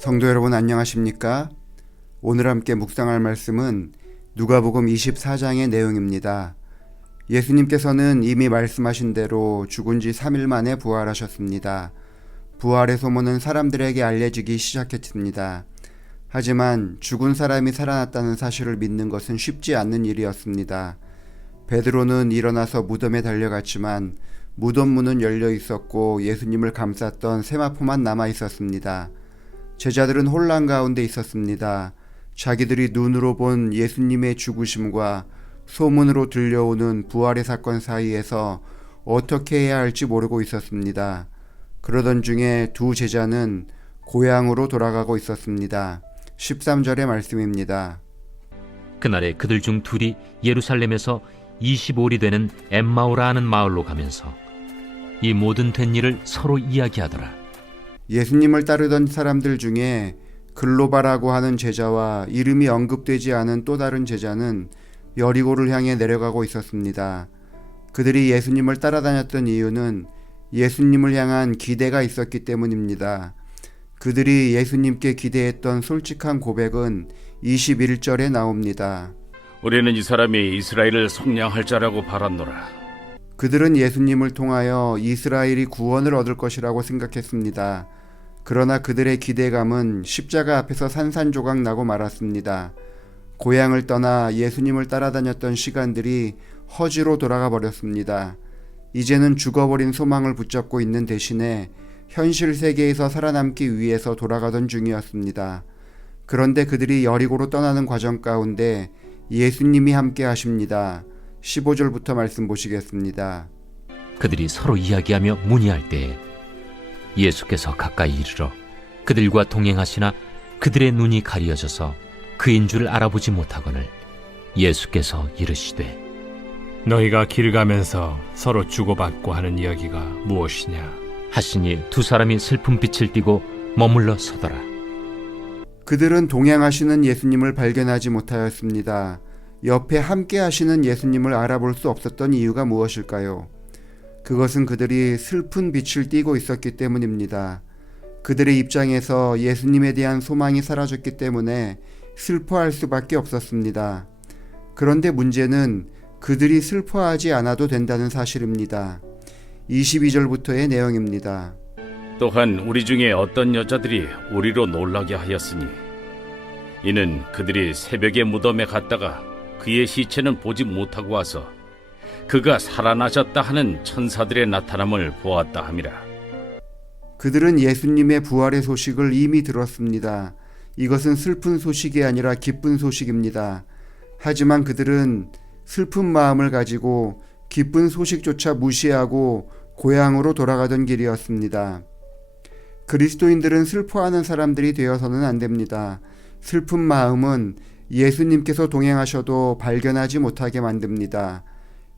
성도 여러분 안녕하십니까? 오늘 함께 묵상할 말씀은 누가복음 24장의 내용입니다. 예수님께서는 이미 말씀하신 대로 죽은 지 3일 만에 부활하셨습니다. 부활의 소문은 사람들에게 알려지기 시작했습니다. 하지만 죽은 사람이 살아났다는 사실을 믿는 것은 쉽지 않는 일이었습니다. 베드로는 일어나서 무덤에 달려갔지만 무덤 문은 열려 있었고 예수님을 감쌌던 세마포만 남아 있었습니다. 제자들은 혼란 가운데 있었습니다. 자기들이 눈으로 본 예수님의 죽으심과 소문으로 들려오는 부활의 사건 사이에서 어떻게 해야 할지 모르고 있었습니다. 그러던 중에 두 제자는 고향으로 돌아가고 있었습니다. 13절의 말씀입니다. 그날에 그들 중 둘이 예루살렘에서 25里되는 엠마오라 하는 마을로 가면서 이 모든 된 일을 서로 이야기하더라. 예수님을 따르던 사람들 중에 글로바라고 하는 제자와 이름이 언급되지 않은 또 다른 제자는 여리고를 향해 내려가고 있었습니다. 그들이 예수님을 따라다녔던 이유는 예수님을 향한 기대가 있었기 때문입니다. 그들이 예수님께 기대했던 솔직한 고백은 21절에 나옵니다. 우리는 이 사람이 이스라엘을 속량할 자라고 바랐노라. 그들은 예수님을 통하여 이스라엘이 구원을 얻을 것이라고 생각했습니다. 그러나 그들의 기대감은 십자가 앞에서 산산조각 나고 말았습니다. 고향을 떠나 예수님을 따라다녔던 시간들이 허지로 돌아가 버렸습니다. 이제는 죽어버린 소망을 붙잡고 있는 대신에 현실 세계에서 살아남기 위해서 돌아가던 중이었습니다. 그런데 그들이 여리고로 떠나는 과정 가운데 예수님이 함께 하십니다. 15절부터 말씀 보시겠습니다. 그들이 서로 이야기하며 문의할 때에 예수께서 가까이 이르러 그들과 동행하시나 그들의 눈이 가리어져서 그인 줄 알아보지 못하거늘 예수께서 이르시되 너희가 길 가면서 서로 주고받고 하는 이야기가 무엇이냐 하시니 두 사람이 슬픈 빛을 띠고 머물러 서더라. 그들은 동행하시는 예수님을 발견하지 못하였습니다. 옆에 함께 하시는 예수님을 알아볼 수 없었던 이유가 무엇일까요? 그것은 그들이 슬픈 빛을 띠고 있었기 때문입니다. 그들의 입장에서 예수님에 대한 소망이 사라졌기 때문에 슬퍼할 수밖에 없었습니다. 그런데 문제는 그들이 슬퍼하지 않아도 된다는 사실입니다. 22절부터의 내용입니다. 또한 우리 중에 어떤 여자들이 우리로 놀라게 하였으니 이는 그들이 새벽에 무덤에 갔다가 그의 시체는 보지 못하고 와서 그가 살아나셨다 하는 천사들의 나타남을 보았다 함이라. 그들은 예수님의 부활의 소식을 이미 들었습니다. 이것은 슬픈 소식이 아니라 기쁜 소식입니다. 하지만 그들은 슬픈 마음을 가지고 기쁜 소식조차 무시하고 고향으로 돌아가던 길이었습니다. 그리스도인들은 슬퍼하는 사람들이 되어서는 안 됩니다. 슬픈 마음은 예수님께서 동행하셔도 발견하지 못하게 만듭니다.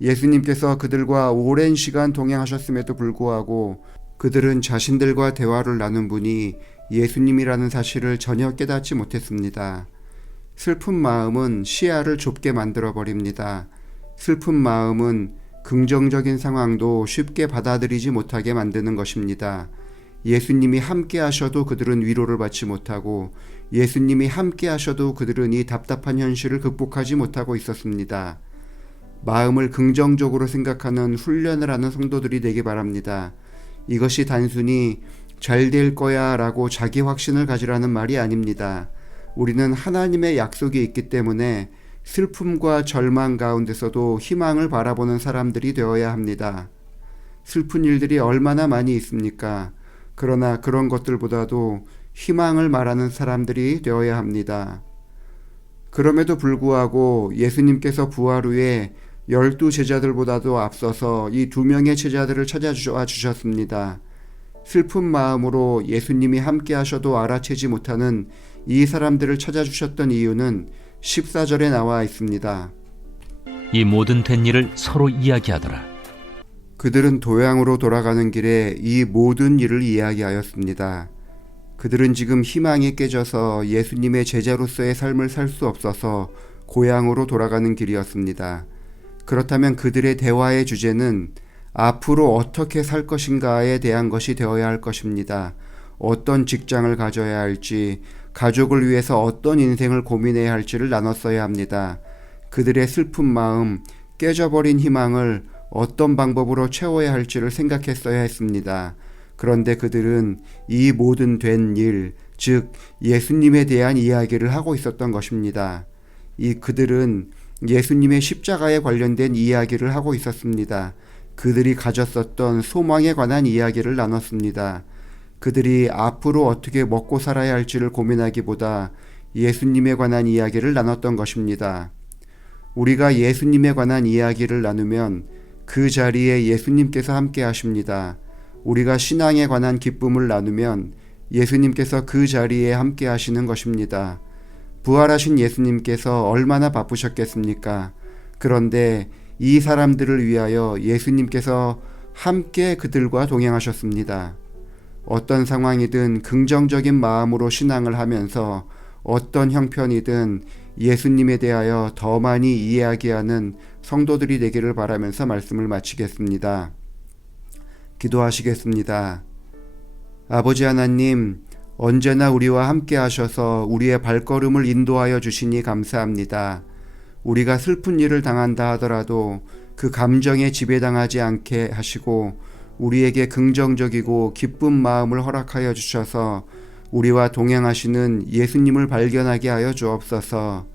예수님께서 그들과 오랜 시간 동행하셨음에도 불구하고 그들은 자신들과 대화를 나눈 분이 예수님이라는 사실을 전혀 깨닫지 못했습니다. 슬픈 마음은 시야를 좁게 만들어버립니다. 슬픈 마음은 긍정적인 상황도 쉽게 받아들이지 못하게 만드는 것입니다. 예수님이 함께 하셔도 그들은 위로를 받지 못하고 예수님이 함께 하셔도 그들은 이 답답한 현실을 극복하지 못하고 있었습니다. 마음을 긍정적으로 생각하는 훈련을 하는 성도들이 되기 바랍니다. 이것이 단순히 잘 될 거야 라고 자기 확신을 가지라는 말이 아닙니다. 우리는 하나님의 약속이 있기 때문에 슬픔과 절망 가운데서도 희망을 바라보는 사람들이 되어야 합니다. 슬픈 일들이 얼마나 많이 있습니까? 그러나 그런 것들보다도 희망을 말하는 사람들이 되어야 합니다. 그럼에도 불구하고 예수님께서 부활 후에 12 제자들보다도 앞서서 이 2명의 제자들을 찾아와 주셨습니다. 슬픈 마음으로 예수님이 함께 하셔도 알아채지 못하는 이 사람들을 찾아주셨던 이유는 14절에 나와 있습니다. 이 모든 된 일을 서로 이야기하더라. 그들은 고향으로 돌아가는 길에 이 모든 일을 이야기하였습니다. 그들은 지금 희망이 깨져서 예수님의 제자로서의 삶을 살 수 없어서 고향으로 돌아가는 길이었습니다. 그렇다면 그들의 대화의 주제는 앞으로 어떻게 살 것인가에 대한 것이 되어야 할 것입니다. 어떤 직장을 가져야 할지, 가족을 위해서 어떤 인생을 고민해야 할지를 나눴어야 합니다. 그들의 슬픈 마음, 깨져버린 희망을 어떤 방법으로 채워야 할지를 생각했어야 했습니다. 그런데 그들은 이 모든 된 일, 즉 예수님에 대한 이야기를 하고 있었던 것입니다. 그들은 예수님의 십자가에 관련된 이야기를 하고 있었습니다. 그들이 가졌었던 소망에 관한 이야기를 나눴습니다. 그들이 앞으로 어떻게 먹고 살아야 할지를 고민하기보다 예수님에 관한 이야기를 나눴던 것입니다. 우리가 예수님에 관한 이야기를 나누면 그 자리에 예수님께서 함께 하십니다. 우리가 신앙에 관한 기쁨을 나누면 예수님께서 그 자리에 함께 하시는 것입니다. 부활하신 예수님께서 얼마나 바쁘셨겠습니까? 그런데 이 사람들을 위하여 예수님께서 함께 그들과 동행하셨습니다. 어떤 상황이든 긍정적인 마음으로 신앙을 하면서 어떤 형편이든 예수님에 대하여 더 많이 이야기하는 성도들이 되기를 바라면서 말씀을 마치겠습니다. 기도하시겠습니다. 아버지 하나님, 언제나 우리와 함께 하셔서 우리의 발걸음을 인도하여 주시니 감사합니다. 우리가 슬픈 일을 당한다 하더라도 그 감정에 지배당하지 않게 하시고 우리에게 긍정적이고 기쁜 마음을 허락하여 주셔서 우리와 동행하시는 예수님을 발견하게 하여 주옵소서.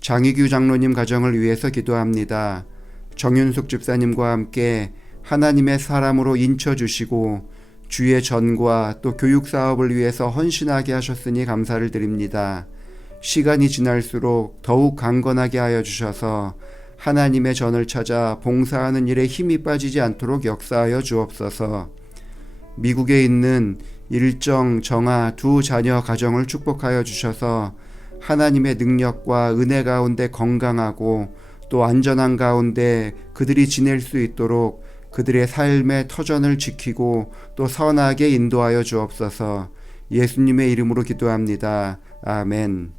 장희규 장로님 가정을 위해서 기도합니다. 정윤숙 집사님과 함께 하나님의 사람으로 인쳐주시고 주의 전과 또 교육사업을 위해서 헌신하게 하셨으니 감사를 드립니다. 시간이 지날수록 더욱 강건하게 하여 주셔서 하나님의 전을 찾아 봉사하는 일에 힘이 빠지지 않도록 역사하여 주옵소서. 미국에 있는 일정, 정아 두 자녀 가정을 축복하여 주셔서 하나님의 능력과 은혜 가운데 건강하고 또 안전한 가운데 그들이 지낼 수 있도록 그들의 삶의 터전을 지키고 또 선하게 인도하여 주옵소서. 예수님의 이름으로 기도합니다. 아멘.